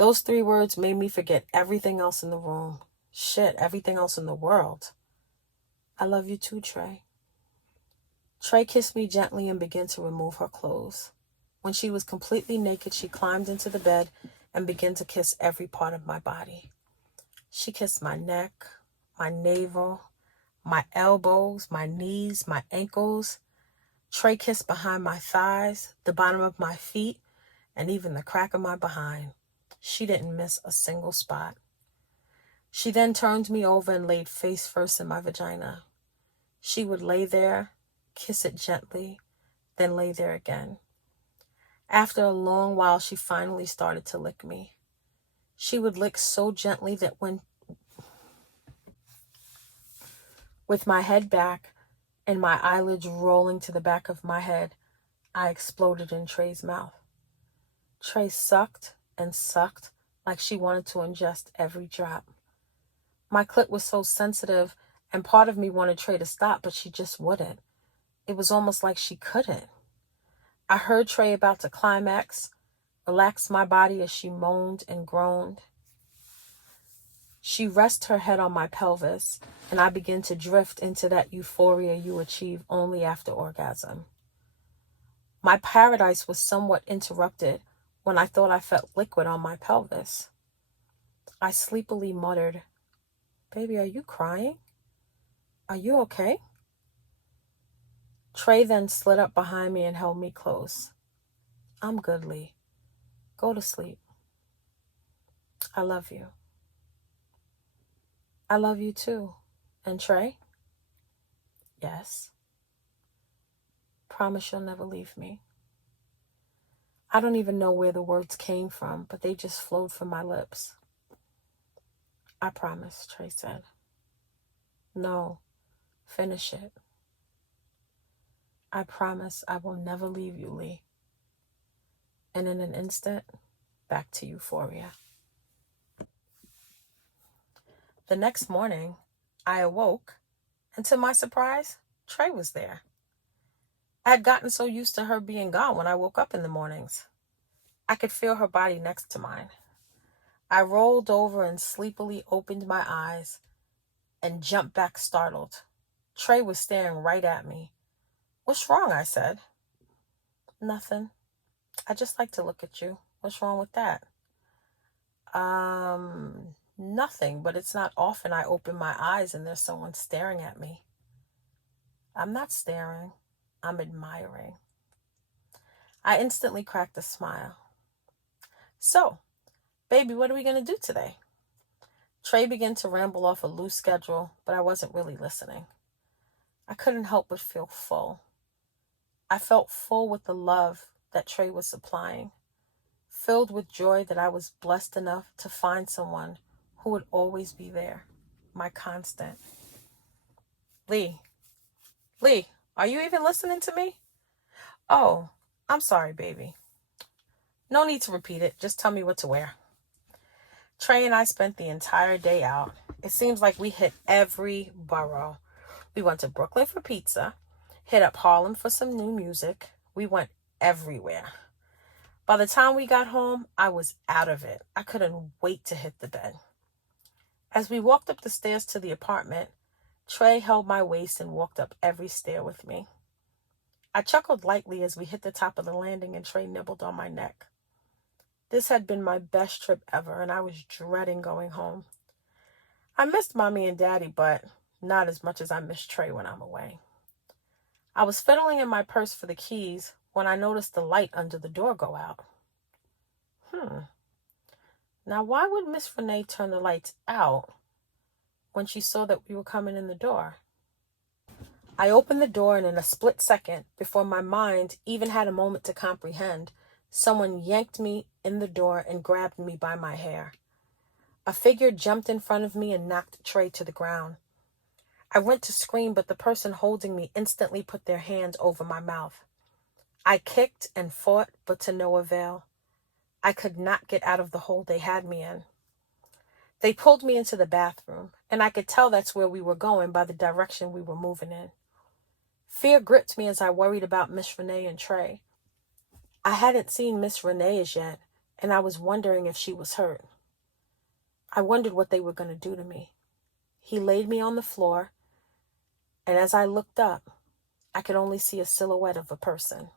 Those 3 words made me forget everything else in the room. Shit, everything else in the world. I love you too, Trey. Trey kissed me gently and began to remove her clothes. When she was completely naked, she climbed into the bed and began to kiss every part of my body. She kissed my neck, my navel, my elbows, my knees, my ankles. Trey kissed behind my thighs, the bottom of my feet, and even the crack of my behind. She didn't miss a single spot. She then turned me over and laid face first in my vagina. She would lay there, kiss it gently, then lay there again. After a long while, she finally started to lick me. She would lick so gently that with my head back and my eyelids rolling to the back of my head, I exploded in Trey's mouth. Trey sucked and sucked like she wanted to ingest every drop. My clit was so sensitive, and part of me wanted Trey to stop, but she just wouldn't. It was almost like she couldn't. I heard Trey about to climax, relax my body as she moaned and groaned. She rested her head on my pelvis, and I began to drift into that euphoria you achieve only after orgasm. My paradise was somewhat interrupted when I thought I felt liquid on my pelvis. I sleepily muttered, "Baby, are you crying? Are you okay?" Trey then slid up behind me and held me close. "I'm good, Lee. Go to sleep. I love you." "I love you too. And Trey?" "Yes." "Promise you'll never leave me." I don't even know where the words came from, but they just flowed from my lips. "I promise," Trey said. "No, finish it." "I promise I will never leave you, Lee." And in an instant, back to euphoria. The next morning, I awoke, and to my surprise, Trey was there. I had gotten so used to her being gone when I woke up in the mornings. I could feel her body next to mine. I rolled over and sleepily opened my eyes and jumped back startled. Trey was staring right at me. "What's wrong?" I said. "Nothing. I just like to look at you. What's wrong with that?" Nothing, but it's not often I open my eyes and there's someone staring at me." "I'm not staring. I'm admiring." I instantly cracked a smile. "So, baby, what are we going to do today?" Trey began to ramble off a loose schedule, but I wasn't really listening. I couldn't help but feel full. I felt full with the love that Trey was supplying, filled with joy that I was blessed enough to find someone who would always be there, my constant. Lee, are you even listening to me?" "Oh, I'm sorry, baby." "No need to repeat it. Just tell me what to wear." Trey and I spent the entire day out. It seems like we hit every borough. We went to Brooklyn for pizza, hit up Harlem for some new music. We went everywhere. By the time we got home, I was out of it. I couldn't wait to hit the bed. As we walked up the stairs to the apartment, Trey held my waist and walked up every stair with me. I chuckled lightly as we hit the top of the landing and Trey nibbled on my neck. This had been my best trip ever, and I was dreading going home. I missed Mommy and Daddy, but not as much as I miss Trey when I'm away. I was fiddling in my purse for the keys when I noticed the light under the door go out. Now why would Miss Renee turn the lights out when she saw that we were coming in the door? I opened the door, and in a split second, before my mind even had a moment to comprehend, someone yanked me in the door and grabbed me by my hair. A figure jumped in front of me and knocked Trey to the ground. I went to scream, but the person holding me instantly put their hands over my mouth. I kicked and fought, but to no avail. I could not get out of the hole they had me in. They pulled me into the bathroom, and I could tell that's where we were going by the direction we were moving in. Fear gripped me as I worried about Miss Renee and Trey. I hadn't seen Miss Renee as yet, and I was wondering if she was hurt. I wondered what they were going to do to me. He laid me on the floor, and as I looked up, I could only see a silhouette of a person.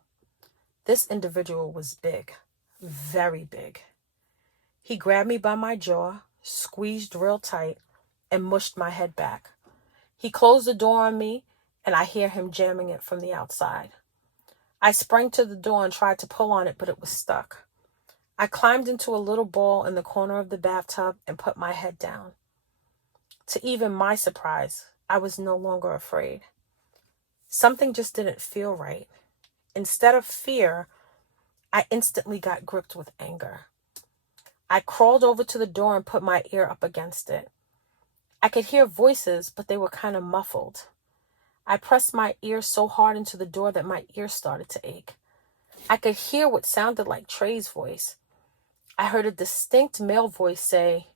This individual was big, very big. He grabbed me by my jaw, squeezed real tight, and mushed my head back. He closed the door on me, and I hear him jamming it from the outside. I sprang to the door and tried to pull on it, but it was stuck. I climbed into a little ball in the corner of the bathtub and put my head down. To even my surprise, I was no longer afraid. Something just didn't feel right. Instead of fear, I instantly got gripped with anger. I crawled over to the door and put my ear up against it. I could hear voices, but they were kind of muffled. I pressed my ear so hard into the door that my ear started to ache. I could hear what sounded like Trey's voice. I heard a distinct male voice say,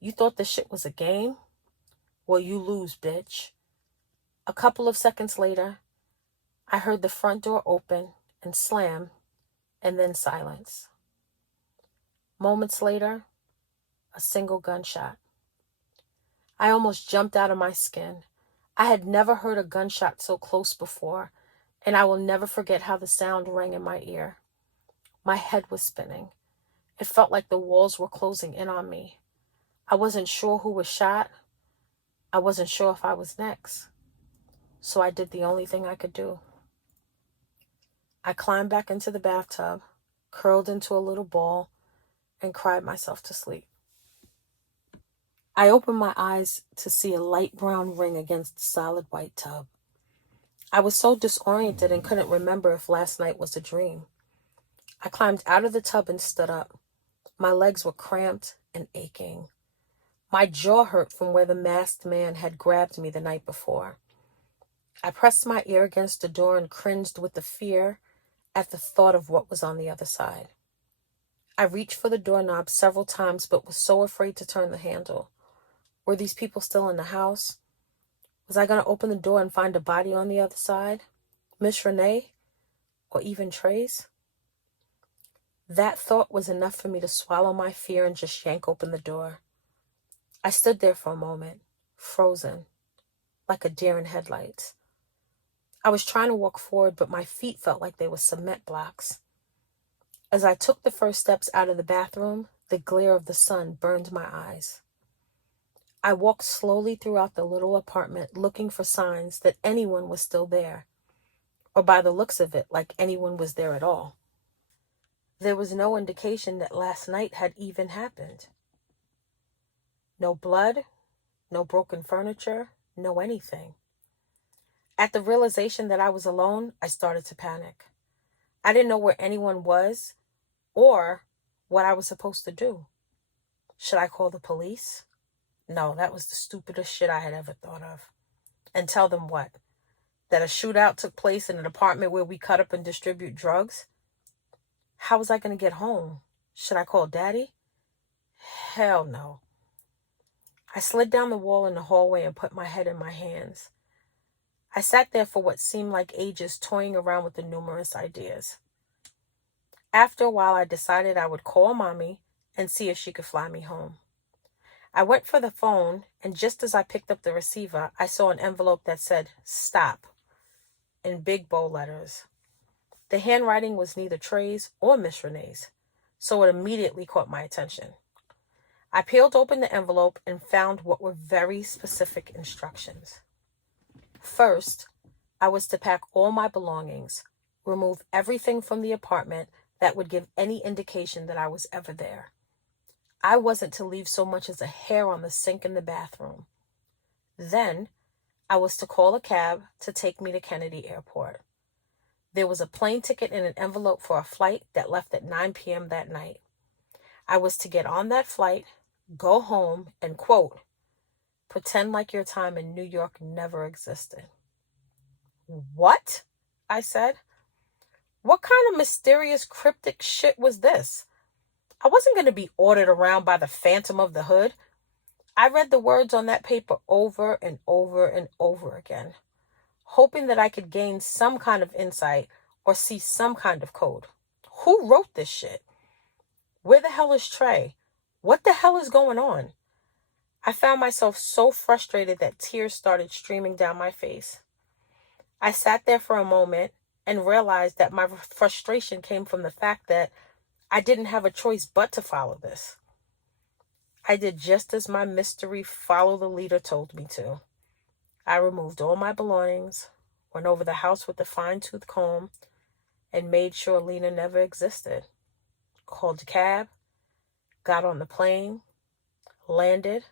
"You thought this shit was a game? Well, you lose, bitch." A couple of seconds later, I heard the front door open and slam, and then silence. Moments later, a single gunshot. I almost jumped out of my skin. I had never heard a gunshot so close before, and I will never forget how the sound rang in my ear. My head was spinning. It felt like the walls were closing in on me. I wasn't sure who was shot. I wasn't sure if I was next. So I did the only thing I could do. I climbed back into the bathtub, curled into a little ball, and cried myself to sleep. I opened my eyes to see a light brown ring against the solid white tub. I was so disoriented and couldn't remember if last night was a dream. I climbed out of the tub and stood up. My legs were cramped and aching. My jaw hurt from where the masked man had grabbed me the night before. I pressed my ear against the door and cringed with the fear at the thought of what was on the other side. I reached for the doorknob several times but was so afraid to turn the handle. Were these people still in the house? Was I going to open the door and find a body on the other side? Miss Renee? Or even Trey's? That thought was enough for me to swallow my fear and just yank open the door. I stood there for a moment, frozen, like a deer in headlights. I was trying to walk forward, but my feet felt like they were cement blocks. As I took the first steps out of the bathroom, the glare of the sun burned my eyes. I walked slowly throughout the little apartment, looking for signs that anyone was still there, or by the looks of it, like anyone was there at all. There was no indication that last night had even happened. No blood, no broken furniture, no anything. At the realization that I was alone, I started to panic. I didn't know where anyone was or what I was supposed to do. Should I call the police? No, that was the stupidest shit I had ever thought of. And tell them what? That a shootout took place in an apartment where we cut up and distribute drugs? How was I going to get home? Should I call Daddy? Hell no. I slid down the wall in the hallway and put my head in my hands. I sat there for what seemed like ages, toying around with the numerous ideas. After a while, I decided I would call Mommy and see if she could fly me home. I went for the phone, and just as I picked up the receiver, I saw an envelope that said, "Stop," in big bold letters. The handwriting was neither Trey's or Miss Renee's, so it immediately caught my attention. I peeled open the envelope and found what were very specific instructions. First, I was to pack all my belongings, remove everything from the apartment that would give any indication that I was ever there. I wasn't to leave so much as a hair on the sink in the bathroom. Then, I was to call a cab to take me to Kennedy Airport. There was a plane ticket in an envelope for a flight that left at 9 p.m. that night. I was to get on that flight, go home, and, quote, pretend like your time in New York never existed. What? I said. What kind of mysterious, cryptic shit was this? I wasn't going to be ordered around by the Phantom of the Hood. I read the words on that paper over and over and over again, hoping that I could gain some kind of insight or see some kind of code. Who wrote this shit? Where the hell is Trey? What the hell is going on? I found myself so frustrated that tears started streaming down my face. I sat there for a moment and realized that my frustration came from the fact that I didn't have a choice but to follow this. I did just as my mystery follow the leader told me to. I removed all my belongings, went over the house with a fine-tooth comb, and made sure Lena never existed. Called a cab, got on the plane, landed,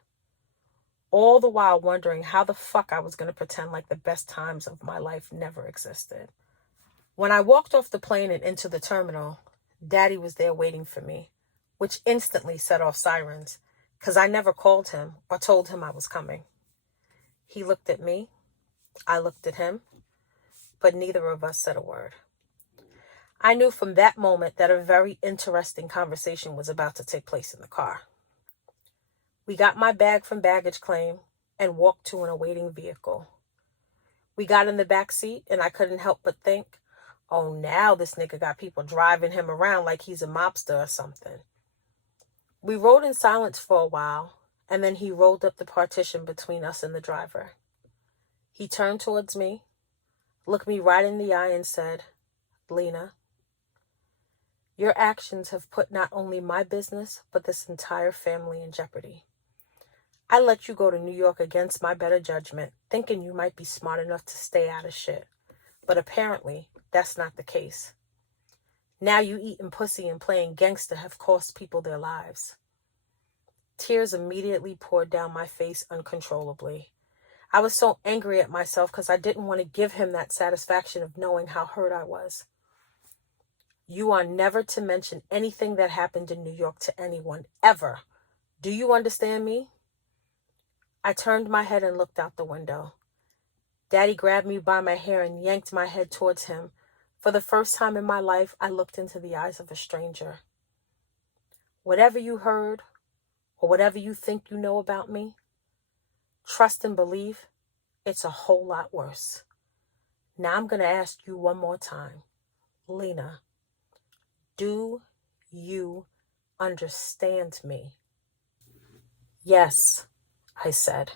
all the while wondering how the fuck I was going to pretend like the best times of my life never existed. When I walked off the plane and into the terminal, Daddy was there waiting for me, which instantly set off sirens, because I never called him or told him I was coming. He looked at me, I looked at him, but neither of us said a word. I knew from that moment that a very interesting conversation was about to take place in the car. We got my bag from baggage claim and walked to an awaiting vehicle. We got in the back seat and I couldn't help but think, oh, now this nigga got people driving him around like he's a mobster or something. We rode in silence for a while, and then he rolled up the partition between us and the driver. He turned towards me, looked me right in the eye and said, Lena, your actions have put not only my business, but this entire family in jeopardy. I let you go to New York against my better judgment, thinking you might be smart enough to stay out of shit. But apparently, that's not the case. Now you eating pussy and playing gangster have cost people their lives. Tears immediately poured down my face uncontrollably. I was so angry at myself because I didn't want to give him that satisfaction of knowing how hurt I was. You are never to mention anything that happened in New York to anyone, ever. Do you understand me? I turned my head and looked out the window. Daddy grabbed me by my hair and yanked my head towards him. For the first time in my life, I looked into the eyes of a stranger. Whatever you heard, or whatever you think you know about me, trust and believe it's a whole lot worse. Now I'm going to ask you one more time. Lena, do you understand me? Yes, I said.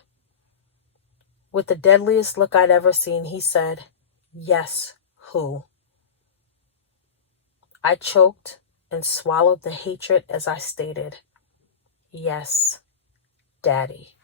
With the deadliest look I'd ever seen, he said, yes, who? I choked and swallowed the hatred as I stated, yes, Daddy.